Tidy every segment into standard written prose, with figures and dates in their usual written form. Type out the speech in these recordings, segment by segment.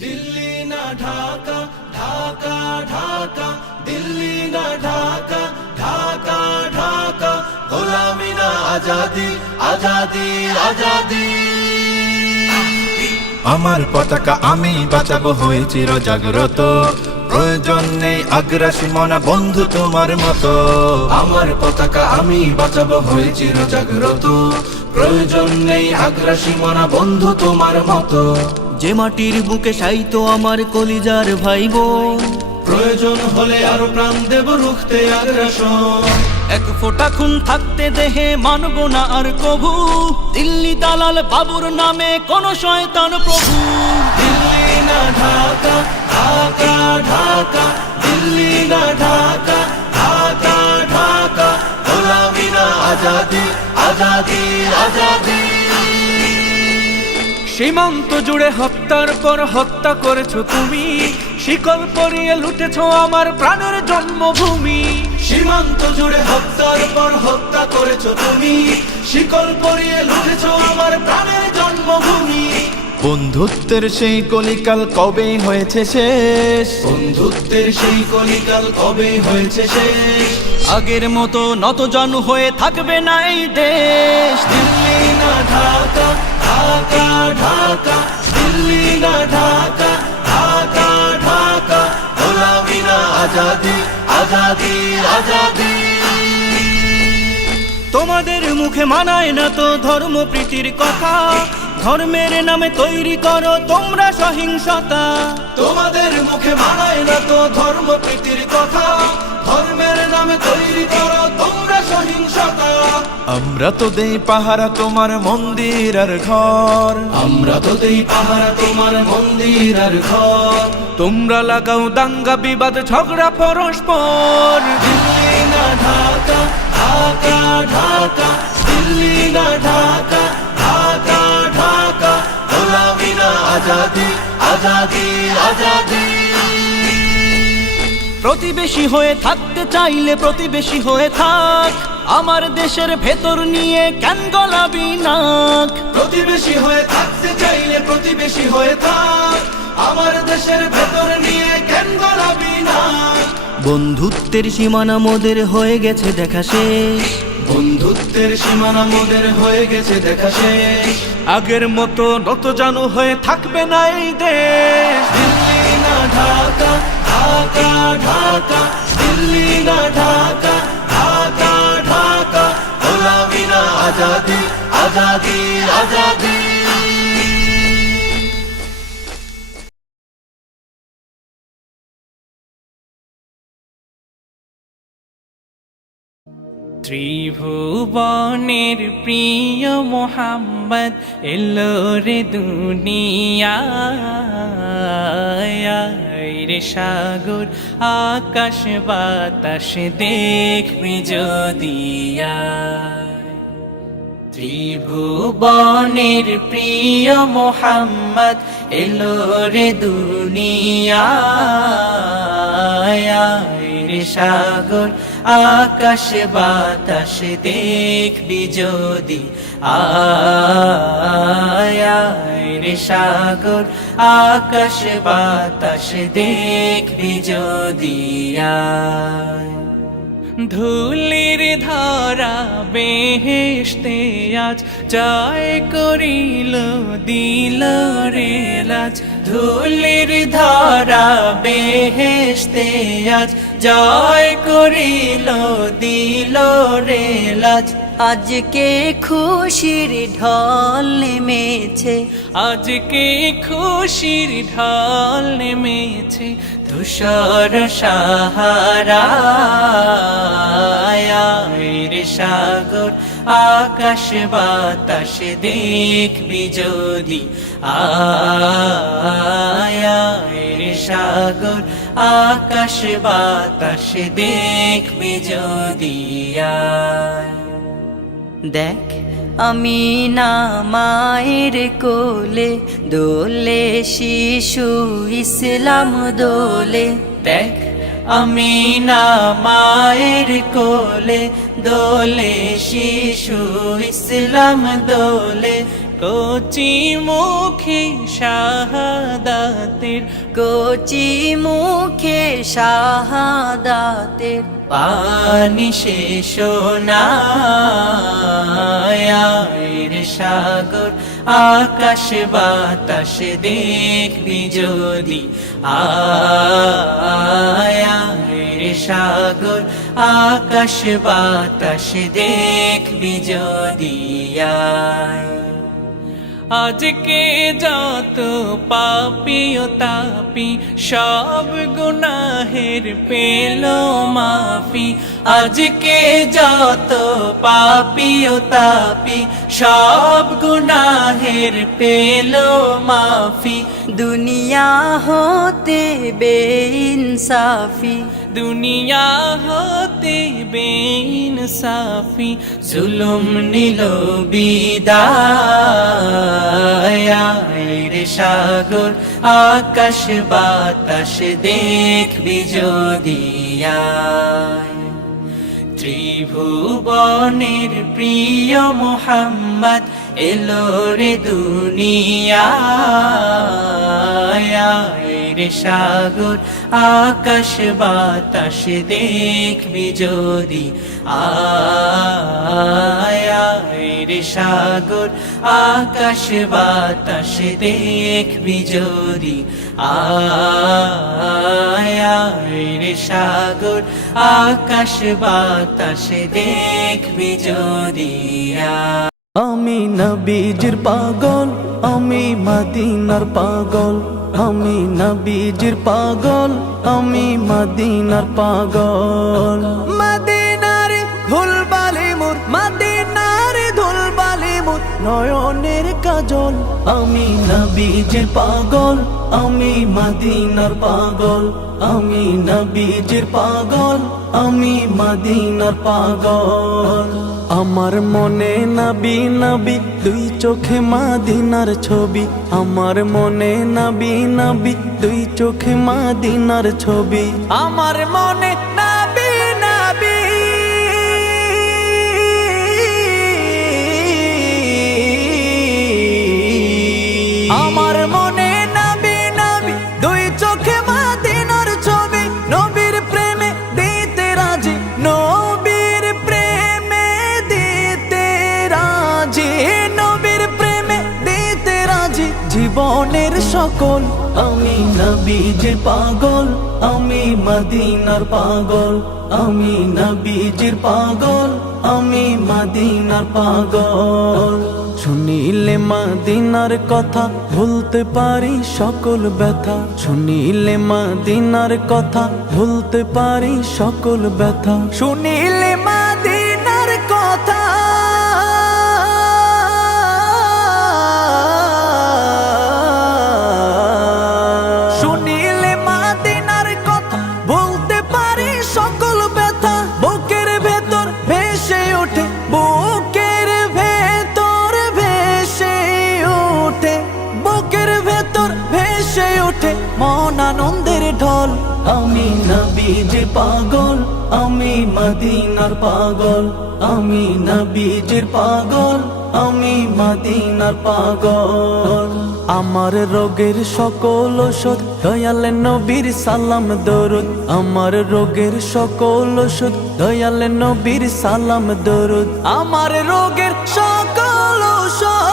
দিল্লি না ঢাকা, ঢাকা ঢাকা, দিল্লি না ঢাকা, ঢাকা ঢাকা, গোলামি না আজাদি, আজাদি আজাদি। আমার পতাকা আমি বাঁচাবো হয়ে চির জাগ্রত, প্রয়োজন নেই আগ্রাসী মনা বন্ধু তোমার মতো। আমার পতাকা আমি বাঁচাবো হয়ে চির জাগ্রত, প্রয়োজন নেই আগ্রাসী মনা বন্ধু তোমার মতো। যে মাটির বুকে সাইতো আমার কলিজার ভাই বোন, প্রয়োজন হলে আরো প্রাণ দেব রুখতে আগ্রাসন। এক ফোঁটা খুন থাকতে দেহে মানব না আর কভু, দিল্লি দালাল বাবুর নামে কোন শয়তান প্রভু। দিল্লি না ঢাকা, ঢাকা ঢাকা, দিল্লি না ঢাকা, ঢাকা ঢাকা, গোলামি না আজাদি, আজাদি আজাদি। সীমান্ত জুড়ে হত্যার পর হত্যা করেছো তুমি, শিকল পরিয়ে লুটেছো আমার প্রাণের জন্মভূমি। সীমান্ত জুড়ে হত্যার পর হত্যা করেছো তুমি, শিকল পরিয়ে লুটেছো আমার প্রাণের জন্মভূমি। বন্ধুত্বের সেই কলিকাল কবে হয়েছে শেষ, বন্ধুত্বের সেই কলিকাল কবে হয়েছে শেষ। আগের মতো নতজানু হয়ে থাকবে না এই দেশ। দিল্লি না ঢাকা, ঢাকা ঢাকা, দিল্লি না ঢাকা, ঢাকা ঢাকা, গোলামি না আজাদি, আজাদি আজাদি। তোমাদের মুখে মানায় না তো ধর্ম প্রীতির কথা, ধর্মের নামে তৈরি করো তোমরা সহিংসতা। তোমাদের মুখে মানায় না তো ধর্ম প্রীতির কথা, ধর্মের নামে তৈরি করো তোমরা সহিংসতা। আমরা তো দেই পাহারা তোমার মন্দির আর ঘর, আমরা তো দেই পাহারা তোমার মন্দির আর ঘর। তোমরা লাগাও দাঙ্গা বিবাদ ঝগড়া পরস্পর। দিল্লি না ঢাকা, ঢাকা ঢাকা, দিল্লি না ঢাকা, ঢাকা ঢাকা, গোলামি না আজাদি, আজাদি আজাদি। প্রতিবেশী হয়ে থাকতে চাইলে প্রতিবেশী হয়ে থাক, আমার দেশের ভেতর নিয়ে কেন গলাবি নাক। প্রতিবেশী হয়ে থাকতে চাইলে প্রতিবেশী হয়ে থাক, আমার দেশের ভেতর নিয়ে কেন গলাবি না। বন্ধুত্বের সীমানা মোদের হয়ে গেছে দেখা শেষ, বন্ধুত্বের সীমানা মোদের হয়ে গেছে দেখা শেষ। আগের মতো নতজানু হয়ে থাকবে না এই দেশ। দিল্লি না ঢাকা, ঢাকা ঢাকা, দিল্লি না ঢাকা, ঢাকা ঢাকা, গোলামি না আজাদি, আজাদি আজাদি। ত্রিভুবনের প্রিয় মোহাম্মদ এলো রে দুনিয়ায়, রে সাগর আকাশ বাতাস দেখবি যদিয়া। ত্রিভুবনের প্রিয় মোহাম্মদ এলো রে দুনিয়ায়, রে সাগর আকাশ বাতাস দেখবি যদি আয়, রে সাগর আকাশ বাতাস দেখবি যদি আয়। ধুলির ধরা বেহেশতে আজ জয় করিল দিল রে লাজ, ধুলির ধরা বেহেশতে আজ জয় করিল দিল রে লাজ। আজকে খুশির ঢল নেমেছে, আজকে খুশির ঢল নেমেছে, ধূসর সাহারায়, রে সাগর আকাশ বাতাস দেখবি যদি আয়, রে সাগর আকাশ বাতাস দেখবি যদি আয়। দেখ আমি না মায়ের কোলে দোলে শিশু ইসলাম দোলে। দেখ আমি না মায়ের কোলে দোলে শিশু ইসলাম দোলে, কচি মুখে শাহাদাতের কচি মুখে শাহাদাতের পানি শেষ নায়ের সাগর আকাশ বাতাস দেখবি যদি আয়ের সাগর আকাশ বাতাস দেখবি যদি আজকে যত পাপি ও তাপি সব গুনাহের পেল মাফি আজকে যত পাপি ও তাপি সব গুনাহের পেল মাফি দুনিয়া হতে বেইনসাফি দুনিয়া হতে বেইনসাফি জুলুম নিল বিদায়ের সাগর আকাশ বাতাস দেখবি যদি ত্রিভুবনের প্রিয় মোহাম্মদ এলো রে দুনিয়ায় রে সাগর আকাশ বাতাস দেখবি যদি আয় রে সাগর আকাশ বাতাস দেখবি যদি আয় রে সাগর আকাশ বাতাস দেখবি যদি আমি নবীজির পাগল, আমি মদিনার পাগল, আমি নবীজির পাগল, আমি মদিনার পাগল। মদিনার ধুলবালি মোর, মদিনার ধুলবালি মোর নয়নের কাজল। আমি নবীজির পাগল, আমি মদিনার পাগল, আমি নবীজির পাগল, আমি মদিনার পাগল। আমার মনে নবী নবী দুই চোখে মদিনার ছবি, আমার মনে নবী নবী দুই চোখে মদিনার ছবি, আমার মনে নবী নবী আমার মনে নবী নবী দুই চোখে মদিনার ছবি। নবীর প্রেমে দিতে রাজি, নবীর প্রেমে দিতে রাজি, নবীর প্রেমে দিতে রাজি জীবনের সকল। আমি নবীজির পাগল, আমি মদিনার পাগল, আমি নবীজির পাগল, আমি মদিনার পাগল। শুনিলে মদিনার কথা ভুলতে পারি সকল ব্যথা, শুনিলে মদিনার কথা ভুলতে পারি সকল ব্যথা, শুনিলে মদিনার কথা শুনিলে মদিনার কথা ভুলতে পারি সকল ব্যথা। বুকের ভেতর ভেসে ওঠে, বুকের ভেতর ভেসে ওঠে, বুকের ভেতর ভেসে ওঠে মন আনন্দের ঢল। আমি নবীজির পাগল, আমি মদিনার পাগল, আমি নবীজির পাগল, আমি মদিনার পাগল। আমার রোগের সকল ওষুধ দয়াল নবীর সালাম দরুদ, আমার রোগের সকল ওষুধ দয়াল নবীর সালাম দরুদ, আমার রোগের সকল ওষুধ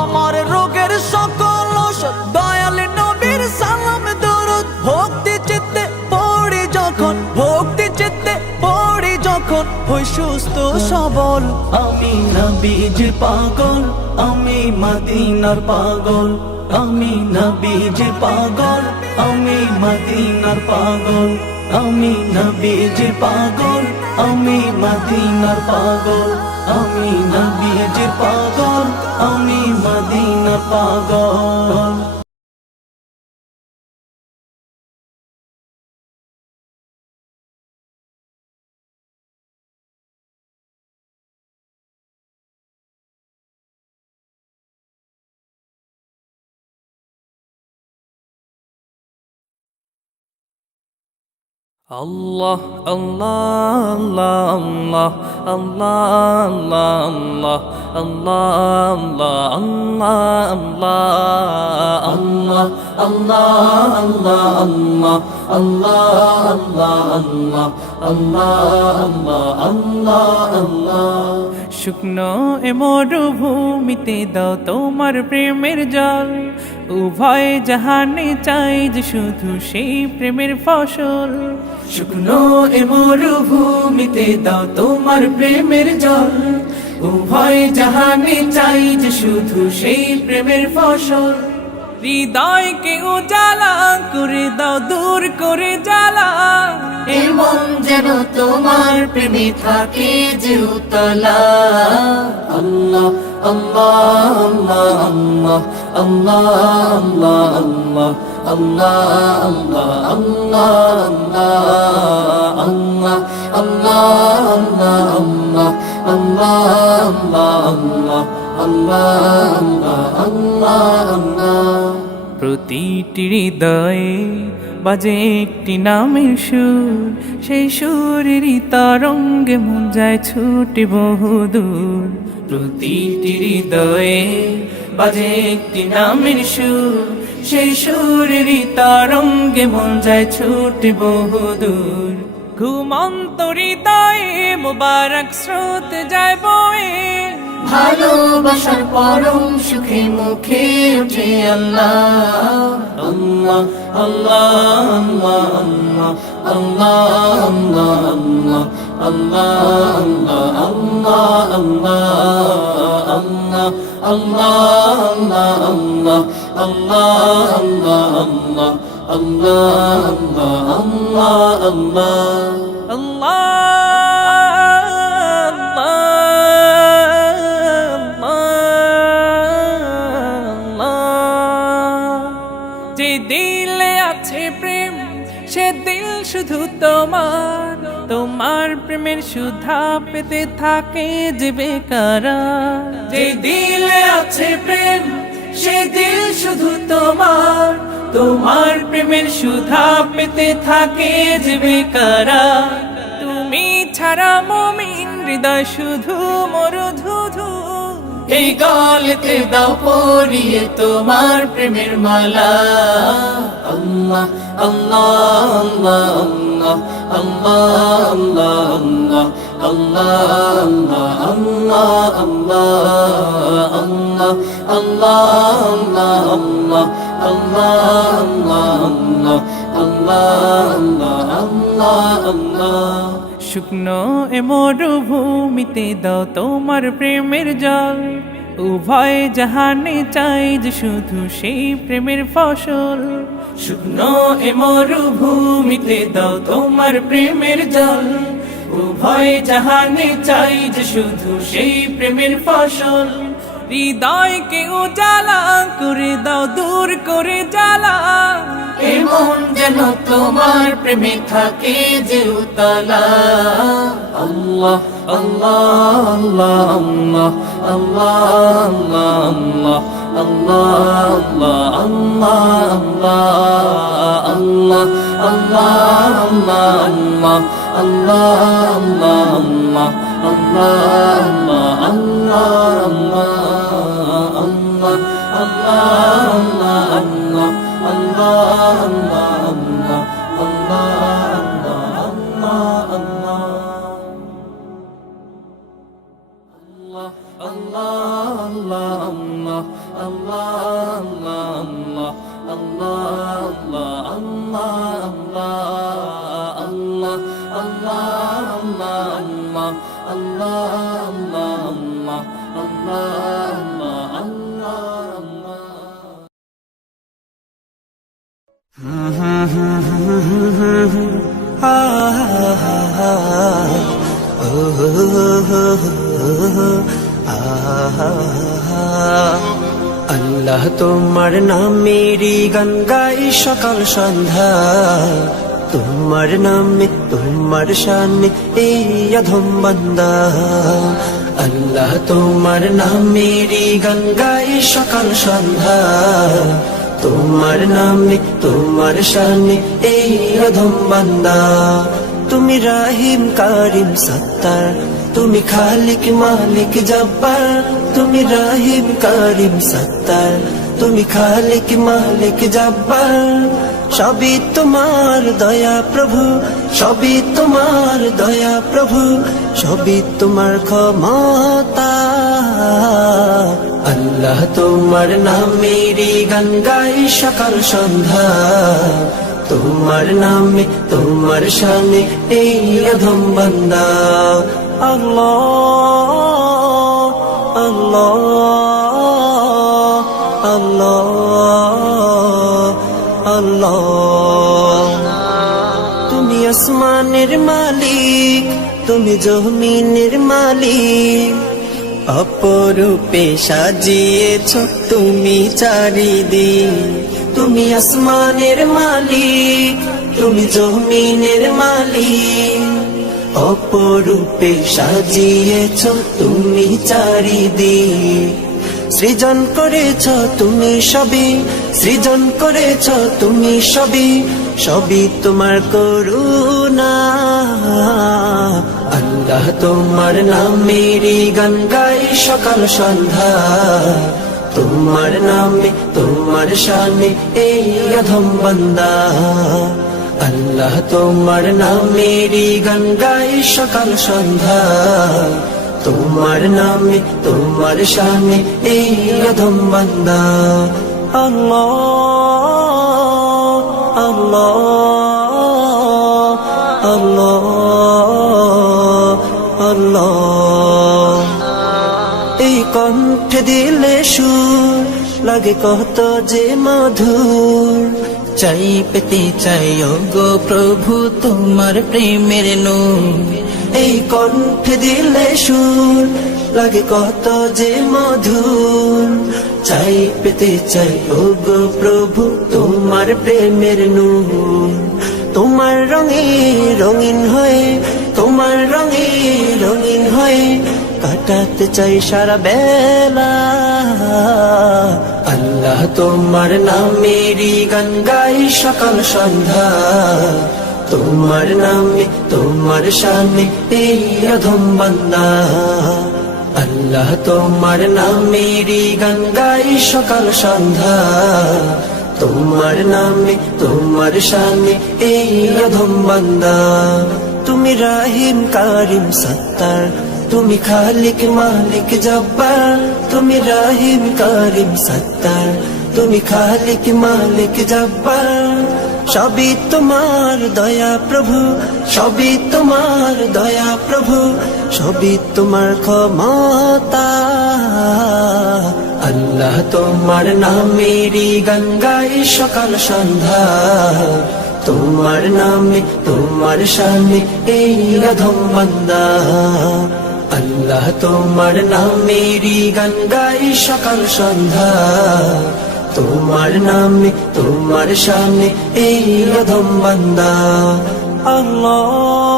আমার রোগের সকল ওষুধ দয়াল নবীর সালাম দরুদ। ভক্তি চিত্তে পড়ি যখন, ভক্তি চিত্তে পড়ি যখন হই সুস্থ সবল। আমি নবীজির পাগল, আমি মদিনার পাগল, আমি নবীজির পাগল, আমি মদিনার পাগল, আমি নবীজির পাগল, আমি মদিনার পাগল, আমি নবীজির পাগল, আমি মদিনার পাগল। Allah, Allah, Allah, Allah, Allah, Allah, Allah, Allah, Allah, Allah. শুকনো এ মরুভূমিতে দাও তোমার প্রেমের জল, উভয় জাহানে চাই যে শুধু সেই প্রেমের ফসল। শুকনো এ মরুভূমিতে দাও তোমার প্রেমের জল, উভয় জাহানে চাই যে শুধু সেই প্রেমের ফসল। হৃদয়কে উজালা করে দাও, দূর করে জ্বালা, এমন যেন তোমার প্রেমে থাকে যে উতলা। আল্লাহ আল্লাহ আল্লাহ আল্লাহ আল্লাহ আল্লাহ আল্লাহ আল্লাহ আল্লাহ আল্লাহ আল্লাহ আল্লাহ। প্রতিটি হৃদয়ে বাজে একটি নামের সুর, সেই সুরেরই তরঙ্গে মন যায় ছুটে বহুদূর। প্রতিটি হৃদয়ে বাজে একটি নামের সুর, সেই সুরেরই তরঙ্গে মন যায় ছুটে বহুদূর। ঘুমন্ত হৃদয়ে মোবারক স্রোত যায় বয়ে, ভালোবাসার পরম সুখে মুখে উঠে আল্লাহ আল্লাহ আল্লাহ আল্লাহ আল্লাহ আল্লাহ আল্লাহ আল্লাহ আল্লাহ আল্লাহ আল্লাহ আল্লাহ আল্লাহ যে দিলে আছে প্রেম সে দিল শুধু তোমার, তোমার প্রেমের সুধা পেতে থাকে যে বেকারার। যে দিলে আছে প্রেম সে দিল শুধু তোমার, তোমার প্রেমের সুধা পেতে থাকে যে বেকারার। তুমি ছাড়া মুমিন হৃদয় শুধু মরুধুধু, এই গলেতে দাও পরিয়ে তোমার প্রেমের মালা। আল্লাহ আল্লাহ আল্লাহ আল্লাহ আল্লাহ আল্লাহ আল্লাহ আল্লাহ আল্লাহ। শুকনো এ মরুভূমিতে দাও তোমার প্রেমের জল, উভয় জাহানে চাই যে শুধু সেই প্রেমের ফসল। শুকনো এ মরুভূমিতে দাও তোমার প্রেমের জল, উভয় জাহানে চাই যে শুধু সেই প্রেমের ফসল। হৃদয়কে উজালা করে দাও, দূর করে জ্বালা, এমন যেন তোমার প্রেমে থাকে যে উতলা। আল্লাহ আল্লাহ আল্লাহ আল্লাহ আল্লাহ আল্লাহ আল্লাহ আল্লাহ আল্লাহ তোমার নামেরই গান গাই সকাল সন্ধ্যা, তোমার নামে তোমার শানে এই অধম বান্দা। আল্লাহ তোমার নামেরই গান গাই সকাল সন্ধ্যা, তোমার নামে তোমার শানে এই অধম বান্দা। তুমি রাহিম কারিম সত্তার, তুমি খালিক মালিক জব্বার। তুমি রাহিম কারিম সত্তার, তুমি খালিক মালিক জব্বার। সবই তোমার দয়া প্রভু, সবই তোমার দয়া প্রভু, সবই তোমার ক্ষমতা। আল্লাহ তোমার নামেরই গান গাই সকাল সন্ধ্যা। তোমার নামে তোমার শানে এই অধম বান্দা। আল্লাহ আল্লাহ আল্লাহ আল্লাহ। তুমি আসমানের মালিক, তুমি জমিনের মালিক, অপরূপে সাজিয়েছ তুমি চারিদিক। তুমি আসমানের মালিক, তুমি জমিনের মালিক, অপরূপে সাজিয়েছ তুমি চারিদিক। সৃজন করেছ তুমি সবই, সৃজন করেছ তুমি সবই, সবই তোমার করুণা। আল্লাহ তোমার নামেরই গান গাই সকাল সন্ধ্যা। তোমার নামে তোমার শানে এই অধম বান্দা। আল্লাহ তোমার নামেরই গান গাই সকাল সন্ধ্যা। তোমার নামে তোমার শানে এই অধম বান্দা। আল্লাহ আল্লাহ আল্লাহ আল্লাহ। এই কণ্ঠে দিলে সুর লাগে কত যে মধুর। চাই পেতে চাই গো প্রভু তোমার প্রেমের নূর। এই কণ্ঠে দিলে সুর লাগে কত যে মধুর। চাই পেতে চাই গো প্রভু তোমার প্রেমের নূর। তোমার রঙে রঙিন হয়ে, তোমার রঙে রঙিন হয়ে কাটাতে চাই সারা বেলা। আল্লাহ তোমার নামেরই গান গাই সকাল সন্ধ্যা। তোমার নামে তোমার শানে এই অধম বান্দা। আল্লাহ তোমার নামেরই গান গাই সকাল সন্ধ্যা। তোমার নামে তোমার শানে এই অধম বান্দা। তুমি রাহিম কারিম সত্তার, তুমি খালিক মালিক জব্বার। তুমি রাহিম কারিম সত্তার, তুমি খালিক মালিক জব্বার। সবই তোমার দয়া প্রভু, সবই তোমার দয়া প্রভু, সবই তোমার ক্ষমতা। আল্লাহ তোমার নামেরই গান গাই সকাল সন্ধ্যা। তোমার নামে তোমার শানে এই অধম বান্দা। আল্লাহ তোমার নামেরই গান গাই সকাল সন্ধ্যা। তোমার নামে তোমার শানে এই অধম বান্দা। আল্লাহ